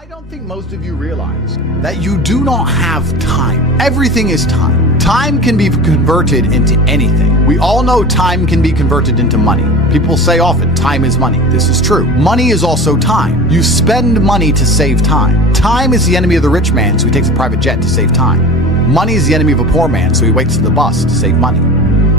I don't think most of you realize that you do not have time. Everything is time. Time can be converted into anything. We all know time can be converted into money. People say often, time is money. This is true. Money is also time. You spend money to save time. Time is the enemy of the rich man, so he takes a private jet to save time. Money is the enemy of a poor man, so he waits for the bus to save money.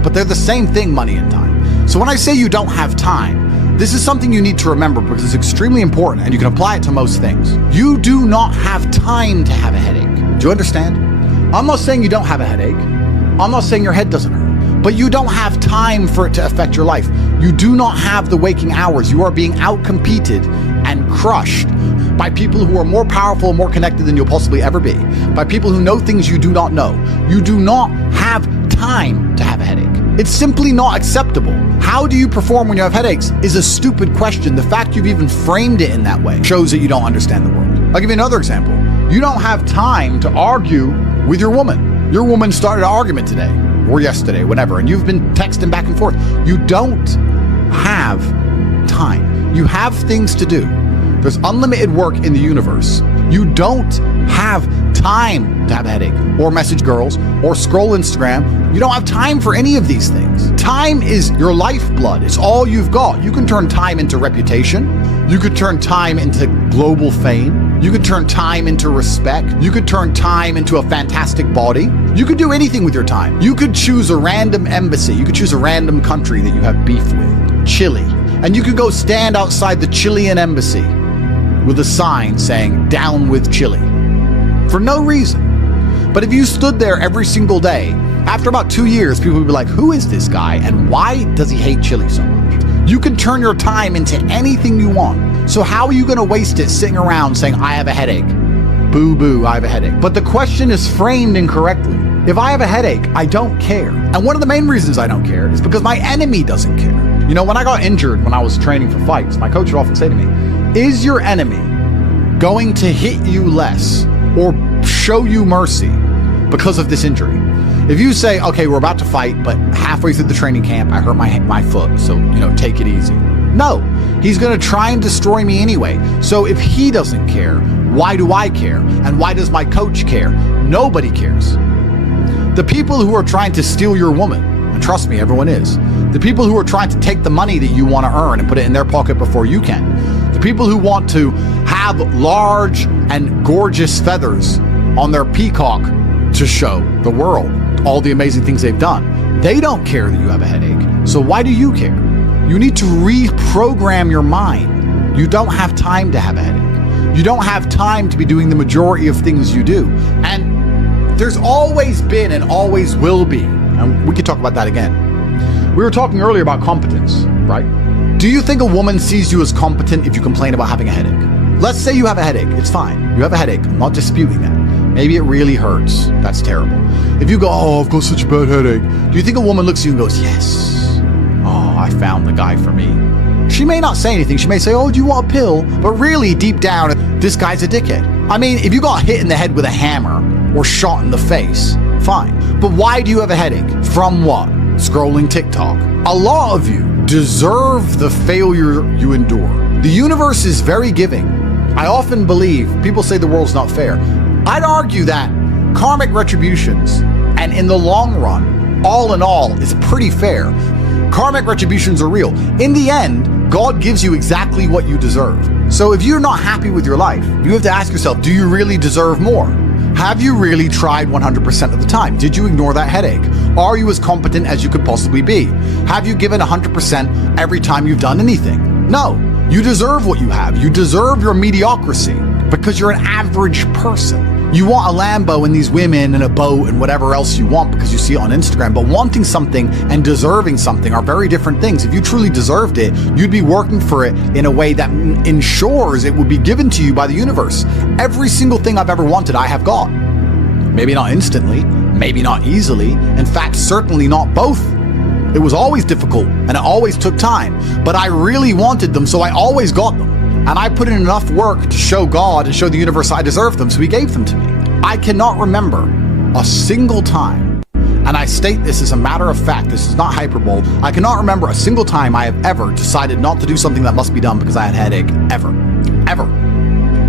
But they're the same thing, money and time. So when I say you don't have time, this is something you need to remember because it's extremely important and you can apply it to most things. You do not have time to have a headache. Do you understand? I'm not saying you don't have a headache. I'm not saying your head doesn't hurt. But you don't have time for it to affect your life. You do not have the waking hours. You are being outcompeted and crushed by people who are more powerful and more connected than you'll possibly ever be. By people who know things you do not know. You do not have time to have a headache. It's simply not acceptable. How do you perform when you have headaches is a stupid question. The fact you've even framed it in that way shows that you don't understand the world. I'll give you another example. You don't have time to argue with your woman. Your woman started an argument today or yesterday, whatever, and you've been texting back and forth. You don't have time. You have things to do. There's unlimited work in the universe. You don't have time to have a headache or message girls or scroll Instagram. You don't have time for any of these things. Time is your lifeblood. It's all you've got. You can turn time into reputation. You could turn time into global fame. You could turn time into respect. You could turn time into a fantastic body. You could do anything with your time. You could choose a random embassy. You could choose a random country that you have beef with. Chile. And you could go stand outside the Chilean embassy with a sign saying, "Down with Chile," for no reason. But if you stood there every single day, after about 2 years, people would be like, who is this guy and why does he hate Chile so much? You can turn your time into anything you want. So how are you going to waste it sitting around saying, I have a headache? Boo boo, I have a headache. But the question is framed incorrectly. If I have a headache, I don't care. And one of the main reasons I don't care is because my enemy doesn't care. You know, when I got injured when I was training for fights, my coach would often say to me, is your enemy going to hit you less or show you mercy because of this injury? If you say, okay, we're about to fight, but halfway through the training camp, I hurt my foot, so, take it easy. No, he's going to try and destroy me anyway. So if he doesn't care, why do I care? And why does my coach care? Nobody cares. The people who are trying to steal your woman, and trust me, everyone is. The people who are trying to take the money that you want to earn and put it in their pocket before you can. The people who want to have large and gorgeous feathers on their peacock to show the world all the amazing things they've done. They don't care that you have a headache. So why do you care? You need to reprogram your mind. You don't have time to have a headache. You don't have time to be doing the majority of things you do. And there's always been and always will be, and we could talk about that again. We were talking earlier about competence, right? Do you think a woman sees you as competent if you complain about having a headache? Let's say you have a headache. It's fine. You have a headache. I'm not disputing that. Maybe it really hurts. That's terrible. If you go, oh, I've got such a bad headache. Do you think a woman looks at you and goes, yes, oh, I found the guy for me? She may not say anything. She may say, oh, do you want a pill? But really, deep down, this guy's a dickhead. I mean, if you got hit in the head with a hammer or shot in the face, fine. But why do you have a headache? From what? Scrolling TikTok. A lot of you deserve the failure you endure. The universe is very giving. I often believe, people say the world's not fair. I'd argue that karmic retributions, and in the long run, all in all, is pretty fair. Karmic retributions are real. In the end, God gives you exactly what you deserve. So if you're not happy with your life, you have to ask yourself, do you really deserve more? Have you really tried 100% of the time? Did you ignore that headache? Are you as competent as you could possibly be? Have you given 100% every time you've done anything? No. You deserve what you have. You deserve your mediocrity because you're an average person. You want a Lambo and these women and a boat and whatever else you want because you see it on Instagram, but wanting something and deserving something are very different things. If you truly deserved it, you'd be working for it in a way that ensures it would be given to you by the universe. Every single thing I've ever wanted, I have got. Maybe not instantly, maybe not easily, in fact, certainly not both. It was always difficult and it always took time, but I really wanted them, so I always got them. And I put in enough work to show God and show the universe I deserved them, so he gave them to me. I cannot remember a single time, and I state this as a matter of fact, this is not hyperbole, I cannot remember a single time I have ever decided not to do something that must be done because I had a headache, ever.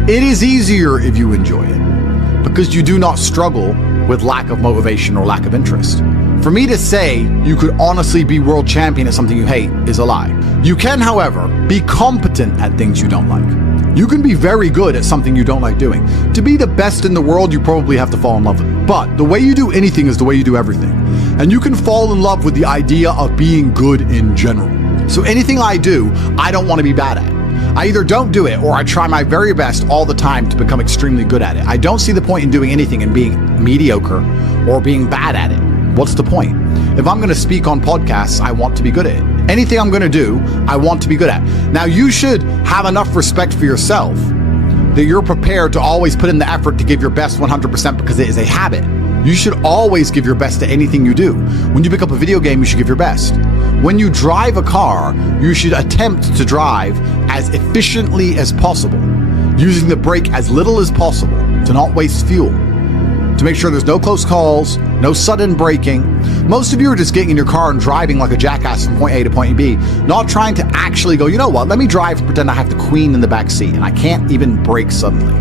It is easier if you enjoy it, because you do not struggle with lack of motivation or lack of interest. For me to say you could honestly be world champion at something you hate is a lie. You can, however, be competent at things you don't like. You can be very good at something you don't like doing. To be the best in the world, you probably have to fall in love with it. But the way you do anything is the way you do everything. And you can fall in love with the idea of being good in general. So anything I do, I don't want to be bad at. I either don't do it or I try my very best all the time to become extremely good at it. I don't see the point in doing anything and being mediocre or being bad at it. What's the point? If I'm going to speak on podcasts, I want to be good at it. Anything I'm going to do, I want to be good at. Now, you should have enough respect for yourself that you're prepared to always put in the effort to give your best 100% because it is a habit. You should always give your best to anything you do. When you pick up a video game, you should give your best. When you drive a car, you should attempt to drive as efficiently as possible, using the brake as little as possible to not waste fuel, to make sure there's no close calls, no sudden braking. Most of you are just getting in your car and driving like a jackass from point A to point B, not trying to actually go, you know what, let me drive and pretend I have the queen in the back seat and I can't even brake suddenly.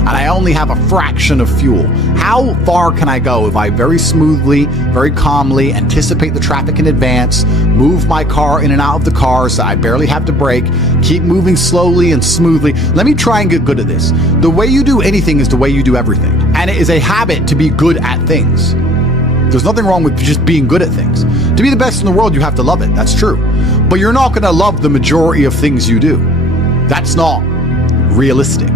And I only have a fraction of fuel. How far can I go if I very smoothly, very calmly anticipate the traffic in advance, move my car in and out of the cars so I barely have to brake, keep moving slowly and smoothly? Let me try and get good at this. The way you do anything is the way you do everything. And it is a habit to be good at things. There's nothing wrong with just being good at things. To be the best in the world, you have to love it. That's true. But you're not going to love the majority of things you do. That's not realistic.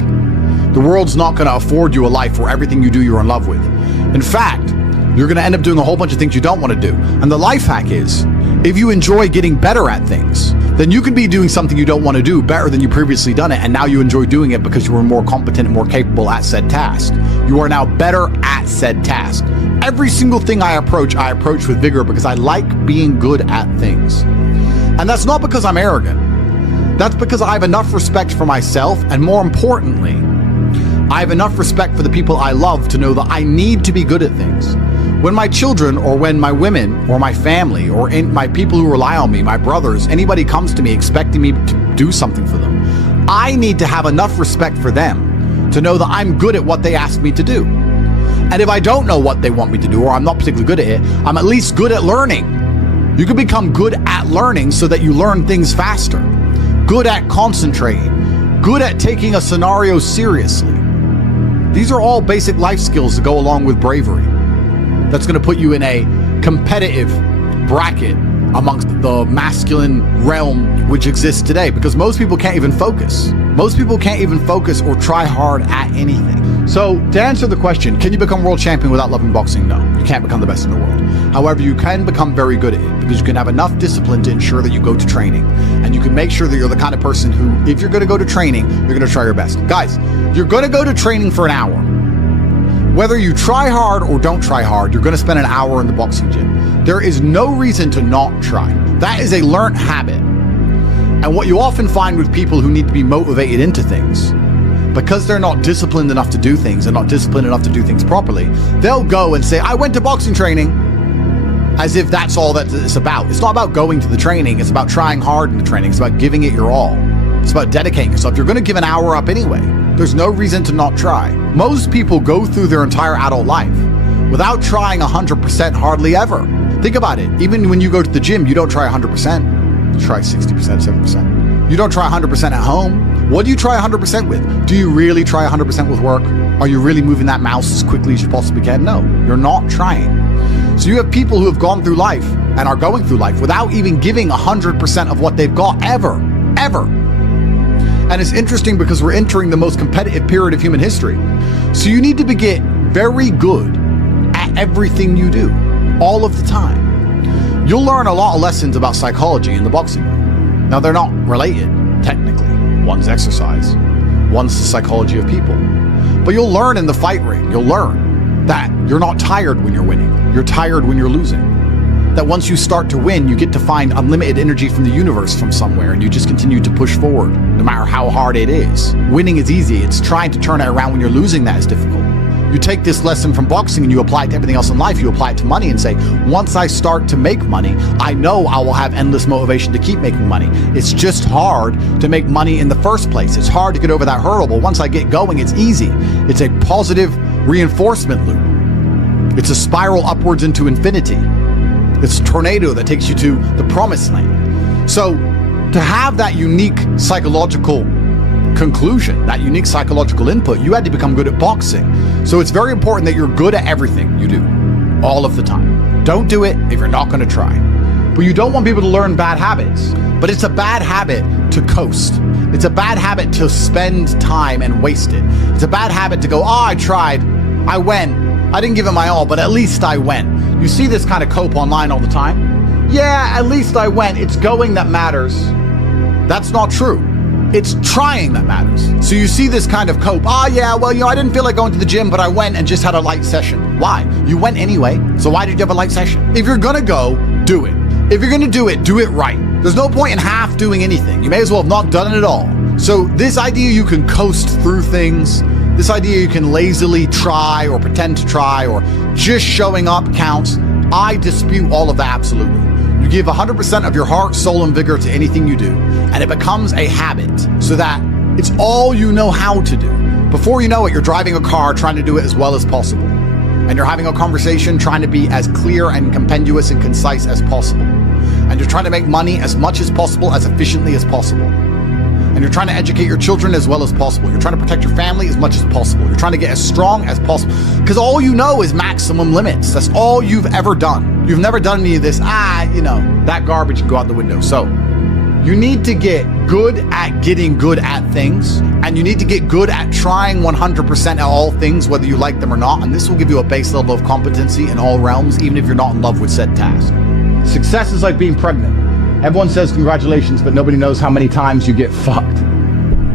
The world's not going to afford you a life where everything you do you're in love with. In fact, you're going to end up doing a whole bunch of things you don't want to do. And the life hack is, if you enjoy getting better at things, then you can be doing something you don't want to do better than you previously done it, and now you enjoy doing it because you were more competent and more capable at said task. You are now better at said task. Every single thing I approach with vigor because I like being good at things. And that's not because I'm arrogant. That's because I have enough respect for myself, and more importantly, I have enough respect for the people I love to know that I need to be good at things. When my children, or when my women, or my family, or my people who rely on me, my brothers, anybody comes to me expecting me to do something for them, I need to have enough respect for them to know that I'm good at what they ask me to do. And if I don't know what they want me to do, or I'm not particularly good at it, I'm at least good at learning. You can become good at learning so that you learn things faster. Good at concentrating. Good at taking a scenario seriously. These are all basic life skills that go along with bravery. That's going to put you in a competitive bracket amongst the masculine realm which exists today, because most people can't even focus. Most people can't even focus or try hard at anything. So to answer the question, can you become world champion without loving boxing? No, you can't become the best in the world. However, you can become very good at it because you can have enough discipline to ensure that you go to training, and you can make sure that you're the kind of person who, if you're going to go to training, you're going to try your best. Guys, you're going to go to training for an hour. Whether you try hard or don't try hard, you're going to spend an hour in the boxing gym. There is no reason to not try. That is a learned habit. And what you often find with people who need to be motivated into things, because they're not disciplined enough to do things and not disciplined enough to do things properly, they'll go and say, I went to boxing training, as if that's all that it's about. It's not about going to the training. It's about trying hard in the training. It's about giving it your all. It's about dedicating yourself. You're going to give an hour up anyway. There's no reason to not try. Most people go through their entire adult life without trying 100% hardly ever. Think about it. Even when you go to the gym, you don't try 100%. You try 60%, 70%. You don't try 100% at home. What do you try 100% with? Do you really try 100% with work? Are you really moving that mouse as quickly as you possibly can? No, you're not trying. So you have people who have gone through life and are going through life without even giving 100% of what they've got ever. And it's interesting because we're entering the most competitive period of human history. So you need to get very good at everything you do, all of the time. You'll learn a lot of lessons about psychology in the boxing ring. Now, they're not related, technically. One's exercise, one's the psychology of people. But you'll learn in the fight ring, you'll learn that you're not tired when you're winning. You're tired when you're losing. That once you start to win, you get to find unlimited energy from the universe from somewhere, and you just continue to push forward, no matter how hard it is. Winning is easy. It's trying to turn it around when you're losing that is difficult. You take this lesson from boxing and you apply it to everything else in life. You apply it to money and say, once I start to make money, I know I will have endless motivation to keep making money. It's just hard to make money in the first place. It's hard to get over that hurdle, but once I get going, it's easy. It's a positive reinforcement loop. It's a spiral upwards into infinity. It's a tornado that takes you to the promised land. So to have that unique psychological conclusion, that unique psychological input, you had to become good at boxing. So it's very important that you're good at everything you do, all of the time. Don't do it if you're not going to try. But you don't want people to learn bad habits. But it's a bad habit to coast. It's a bad habit to spend time and waste it. It's a bad habit to go, I tried, I went, I didn't give it my all, but at least I went. You see this kind of cope online all the time. Yeah, at least I went. It's going that matters. That's not true. It's trying that matters. So you see this kind of cope. I didn't feel like going to the gym, but I went and just had a light session. Why? You went anyway. So why did you have a light session? If you're gonna go, do it. If you're gonna do it right. There's no point in half doing anything. You may as well have not done it at all. So this idea you can coast through things, this idea you can lazily try or pretend to try or just showing up counts, I dispute all of that absolutely. You give 100% of your heart, soul, and vigor to anything you do, and it becomes a habit so that it's all you know how to do. Before you know it, you're driving a car trying to do it as well as possible. And you're having a conversation trying to be as clear and compendious and concise as possible. And you're trying to make money as much as possible, as efficiently as possible. And you're trying to educate your children as well as possible. You're trying to protect your family as much as possible. You're trying to get as strong as possible. Because all you know is maximum limits. That's all you've ever done. You've never done any of this, that garbage can go out the window. So you need to get good at getting good at things. And you need to get good at trying 100% at all things, whether you like them or not. And this will give you a base level of competency in all realms, even if you're not in love with said task. Success is like being pregnant. Everyone says congratulations, but nobody knows how many times you get fucked.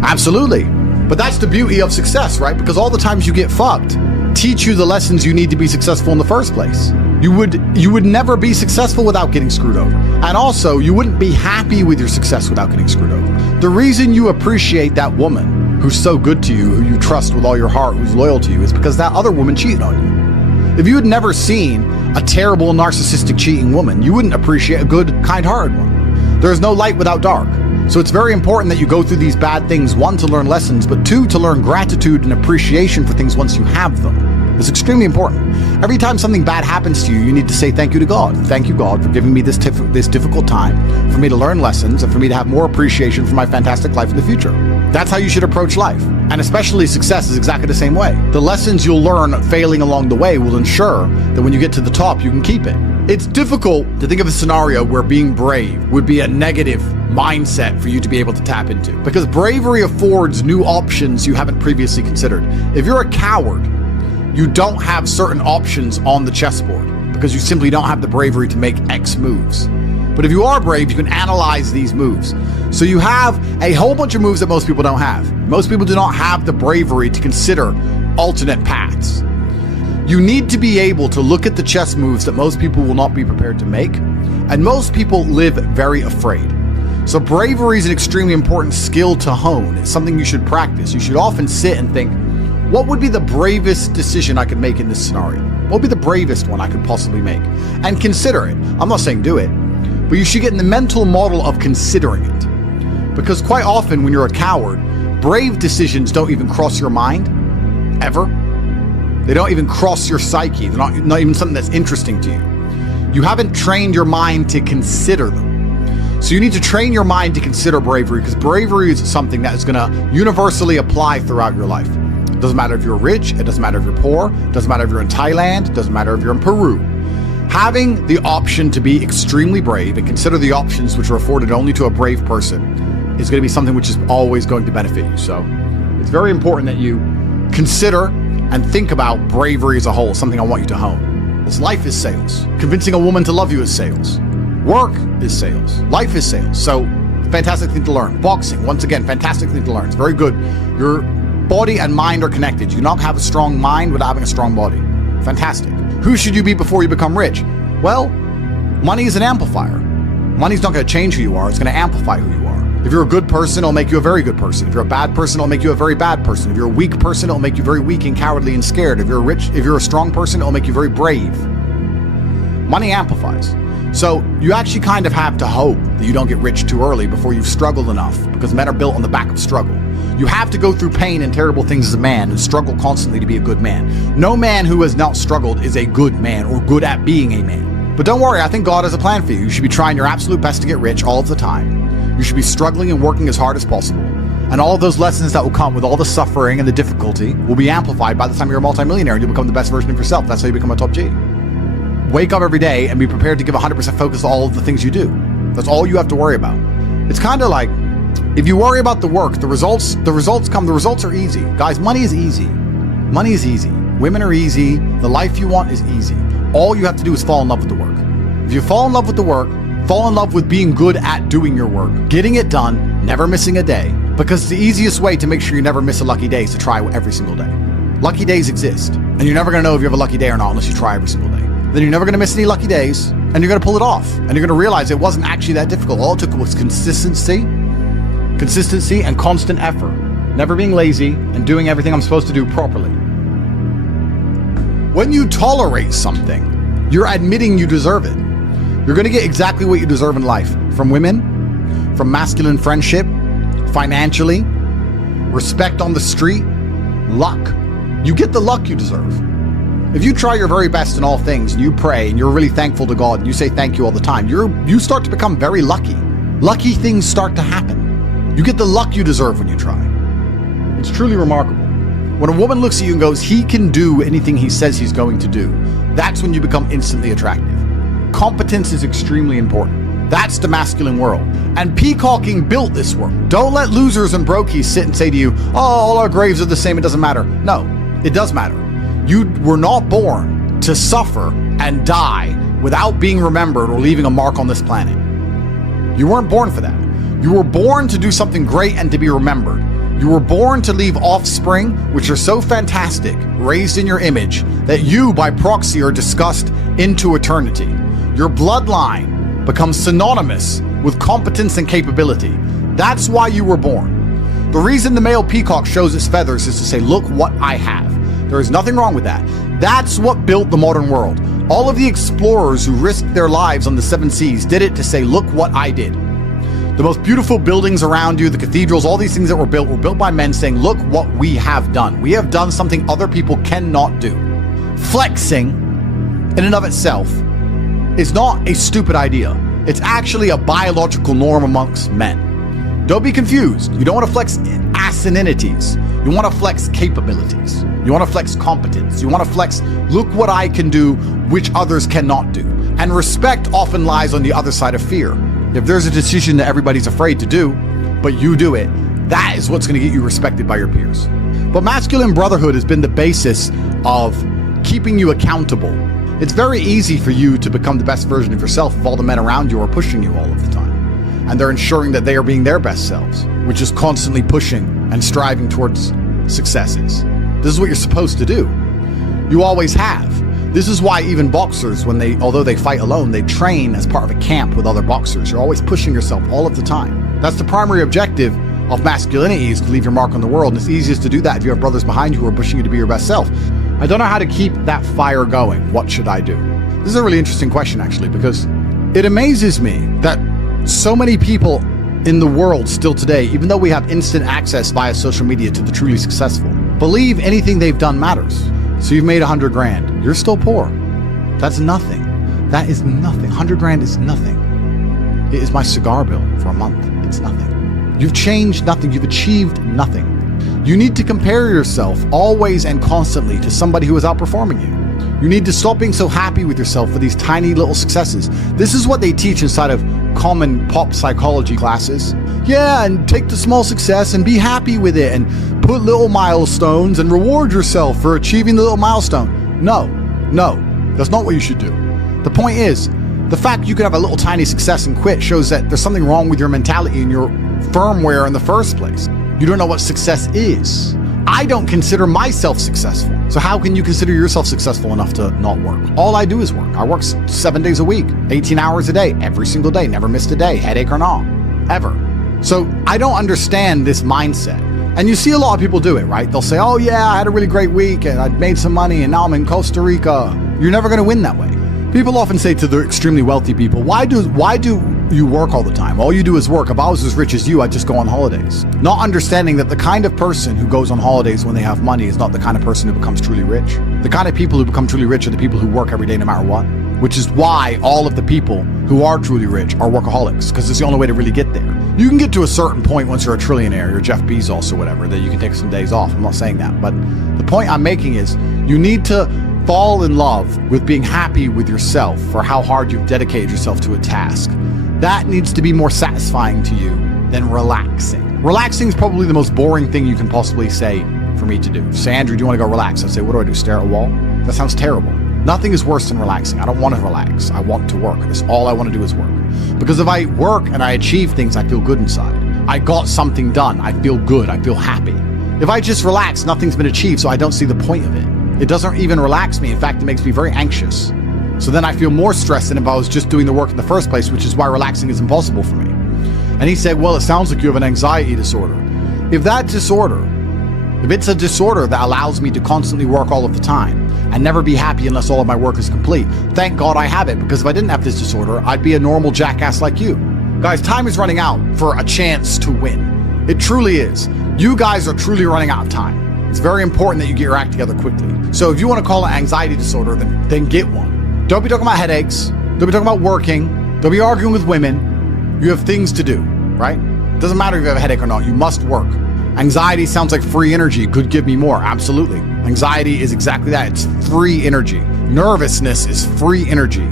Absolutely. But that's the beauty of success, right? Because all the times you get fucked teach you the lessons you need to be successful in the first place. You would never be successful without getting screwed over. And also, you wouldn't be happy with your success without getting screwed over. The reason you appreciate that woman who's so good to you, who you trust with all your heart, who's loyal to you, is because that other woman cheated on you. If you had never seen a terrible, narcissistic, cheating woman, you wouldn't appreciate a good, kind-hearted one. There's no light without dark. So it's very important that you go through these bad things, one, to learn lessons, but two, to learn gratitude and appreciation for things once you have them. It's extremely important. Every time something bad happens to you, you need to say thank you to God. Thank you, God, for giving me this difficult time, for me to learn lessons, and for me to have more appreciation for my fantastic life in the future. That's how you should approach life. And especially success is exactly the same way. The lessons you'll learn failing along the way will ensure that when you get to the top, you can keep it. It's difficult to think of a scenario where being brave would be a negative mindset for you to be able to tap into, because bravery affords new options you haven't previously considered. If you're a coward, you don't have certain options on the chessboard because you simply don't have the bravery to make X moves. But if you are brave, you can analyze these moves. So you have a whole bunch of moves that most people don't have. Most people do not have the bravery to consider alternate paths. You need to be able to look at the chess moves that most people will not be prepared to make, and most people live very afraid. So bravery is an extremely important skill to hone. It's something you should practice. You should often sit and think, what would be the bravest decision I could make in this scenario? What would be the bravest one I could possibly make? And consider it. I'm not saying do it, but you should get in the mental model of considering it. Because quite often when you're a coward, brave decisions don't even cross your mind, ever. They don't even cross your psyche. They're not even something that's interesting to you. You haven't trained your mind to consider them. So you need to train your mind to consider bravery, because bravery is something that is going to universally apply throughout your life. It doesn't matter if you're rich, it doesn't matter if you're poor, it doesn't matter if you're in Thailand, it doesn't matter if you're in Peru. Having the option to be extremely brave and consider the options which are afforded only to a brave person is going to be something which is always going to benefit you. So it's very important that you consider and think about bravery as a whole, something I want you to hone. This life is sales. Convincing a woman to love you is sales. Work is sales. Life is sales. So fantastic thing to learn. Boxing, once again, fantastic thing to learn. It's very good. Your body and mind are connected. You cannot have a strong mind without having a strong body. Fantastic. Who should you be before you become rich? Well, money is an amplifier. Money's not going to change who you are. It's going to amplify who you are. If you're a good person, it'll make you a very good person. If you're a bad person, it'll make you a very bad person. If you're a weak person, it'll make you very weak and cowardly and scared. If you're a strong person, it'll make you very brave. Money amplifies. So you actually kind of have to hope that you don't get rich too early before you've struggled enough, because men are built on the back of struggle. You have to go through pain and terrible things as a man and struggle constantly to be a good man. No man who has not struggled is a good man or good at being a man. But don't worry, I think God has a plan for you. You should be trying your absolute best to get rich all of the time. You should be struggling and working as hard as possible. And all of those lessons that will come with all the suffering and the difficulty will be amplified by the time you're a multimillionaire and you become the best version of yourself. That's how you become a top G. Wake up every day and be prepared to give 100% focus to all of the things you do. That's all you have to worry about. It's kind of like, if you worry about the work, the results come. The results are easy. Guys, money is easy. Money is easy. Women are easy. The life you want is easy. All you have to do is fall in love with the work. If you fall in love with the work, fall in love with being good at doing your work, getting it done, never missing a day, because the easiest way to make sure you never miss a lucky day is to try every single day. Lucky days exist, and you're never going to know if you have a lucky day or not unless you try every single day. Then you're never going to miss any lucky days, and you're going to pull it off, and you're going to realize it wasn't actually that difficult. All it took was consistency and constant effort, never being lazy and doing everything I'm supposed to do properly. When you tolerate something, you're admitting you deserve it. You're going to get exactly what you deserve in life, from women, from masculine friendship, financially, respect on the street, luck. You get the luck you deserve. If you try your very best in all things and you pray and you're really thankful to God and you say thank you all the time, you start to become very lucky. Lucky things start to happen. You get the luck you deserve when you try. It's truly remarkable. When a woman looks at you and goes, he can do anything he says he's going to do, that's when you become instantly attractive. Competence is extremely important. That's the masculine world. And peacocking built this world. Don't let losers and brokies sit and say to you, oh, all our graves are the same, it doesn't matter. No, it does matter. You were not born to suffer and die without being remembered or leaving a mark on this planet. You weren't born for that. You were born to do something great and to be remembered. You were born to leave offspring, which are so fantastic, raised in your image, that you, by proxy, are discussed into eternity. Your bloodline becomes synonymous with competence and capability. That's why you were born. The reason the male peacock shows its feathers is to say, look what I have. There is nothing wrong with that. That's what built the modern world. All of the explorers who risked their lives on the 7 seas did it to say, look what I did. The most beautiful buildings around you, the cathedrals, all these things that were built by men saying, look what we have done. We have done something other people cannot do. Flexing, in and of itself, is not a stupid idea. It's actually a biological norm amongst men. Don't be confused. You don't want to flex asininities. You want to flex capabilities. You want to flex competence. You want to flex, look what I can do, which others cannot do. And respect often lies on the other side of fear. If there's a decision that everybody's afraid to do, but you do it, that is what's going to get you respected by your peers. But masculine brotherhood has been the basis of keeping you accountable. It's very easy for you to become the best version of yourself if all the men around you are pushing you all of the time. And they're ensuring that they are being their best selves, which is constantly pushing and striving towards successes. This is what you're supposed to do. You always have. This is why even boxers, although they fight alone, they train as part of a camp with other boxers. You're always pushing yourself all of the time. That's the primary objective of masculinity, is to leave your mark on the world. And it's easiest to do that if you have brothers behind you who are pushing you to be your best self. I don't know how to keep that fire going. What should I do? This is a really interesting question, actually, because it amazes me that so many people in the world still today, even though we have instant access via social media to the truly successful, believe anything they've done matters. So you've made 100 grand. You're still poor. That's nothing. That is nothing. 100 grand is nothing. It is my cigar bill for a month. It's nothing. You've changed nothing. You've achieved nothing. You need to compare yourself always and constantly to somebody who is outperforming you. You need to stop being so happy with yourself for these tiny little successes. This is what they teach inside of common pop psychology classes. Yeah, and take the small success and be happy with it and put little milestones and reward yourself for achieving the little milestone. No, that's not what you should do. The point is, the fact you could have a little tiny success and quit shows that there's something wrong with your mentality and your firmware in the first place. You don't know what success is. I don't consider myself successful. So how can you consider yourself successful enough to not work? All I do is work. I work 7 days a week, 18 hours a day, every single day, never missed a day, headache or not, ever. So I don't understand this mindset. And you see a lot of people do it, right? They'll say, oh yeah, I had a really great week and I made some money and now I'm in Costa Rica. You're never going to win that way. People often say to the extremely wealthy people, why do you work all the time? All you do is work. If I was as rich as you, I'd just go on holidays. Not understanding that the kind of person who goes on holidays when they have money is not the kind of person who becomes truly rich. The kind of people who become truly rich are the people who work every day no matter what. Which is why all of the people who are truly rich are workaholics, because it's the only way to really get there. You can get to a certain point once you're a trillionaire, you're Jeff Bezos or whatever, that you can take some days off. I'm not saying that, but the point I'm making is you need to fall in love with being happy with yourself for how hard you've dedicated yourself to a task. That needs to be more satisfying to you than relaxing. Relaxing is probably the most boring thing you can possibly say for me to do. Say, Andrew, do you want to go relax? I'd say, what do I do, stare at a wall? That sounds terrible. Nothing is worse than relaxing. I don't want to relax. I want to work. That's all I want to do is work. Because if I work and I achieve things, I feel good inside. I got something done. I feel good. I feel happy. If I just relax, nothing's been achieved, so I don't see the point of it. It doesn't even relax me. In fact, it makes me very anxious. So then I feel more stressed than if I was just doing the work in the first place, which is why relaxing is impossible for me. And he said, well, it sounds like you have an anxiety disorder. If it's a disorder that allows me to constantly work all of the time and never be happy unless all of my work is complete, thank God I have it, because if I didn't have this disorder, I'd be a normal jackass like you. Guys, time is running out for a chance to win. It truly is. You guys are truly running out of time. It's very important that you get your act together quickly. So if you want to call it anxiety disorder, then get one. Don't be talking about headaches. Don't be talking about working. Don't be arguing with women. You have things to do, right? It doesn't matter if you have a headache or not. You must work. Anxiety sounds like free energy. Could give me more. Absolutely. Anxiety is exactly that. It's free energy. Nervousness is free energy.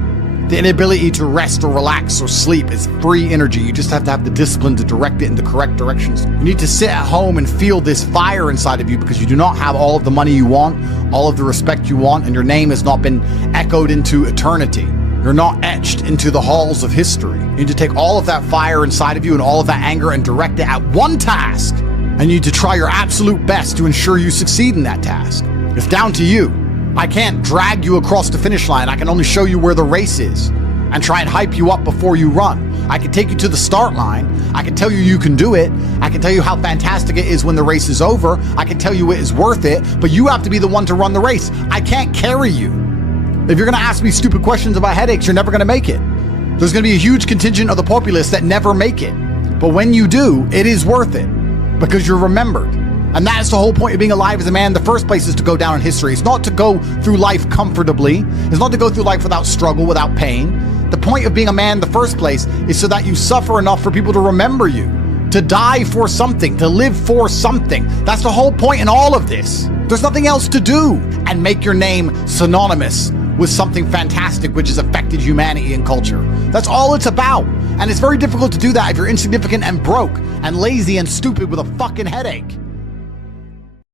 The inability to rest or relax or sleep is free energy. You just have to have the discipline to direct it in the correct directions. You need to sit at home and feel this fire inside of you because you do not have all of the money you want, all of the respect you want, and your name has not been echoed into eternity. You're not etched into the halls of history. You need to take all of that fire inside of you and all of that anger and direct it at one task. And you need to try your absolute best to ensure you succeed in that task. It's down to you. I can't drag you across the finish line. I can only show you where the race is and try and hype you up before you run. I can take you to the start line. I can tell you you can do it. I can tell you how fantastic it is when the race is over. I can tell you it is worth it, but you have to be the one to run the race. I can't carry you. If you're gonna ask me stupid questions about headaches, you're never gonna make it. There's gonna be a huge contingent of the populace that never make it. But when you do, it is worth it because you're remembered. And that is the whole point of being alive as a man in the first place, is to go down in history. It's not to go through life comfortably. It's not to go through life without struggle, without pain. The point of being a man in the first place is so that you suffer enough for people to remember you, to die for something, to live for something. That's the whole point in all of this. There's nothing else to do and make your name synonymous with something fantastic which has affected humanity and culture. That's all it's about. And it's very difficult to do that if you're insignificant and broke and lazy and stupid with a fucking headache.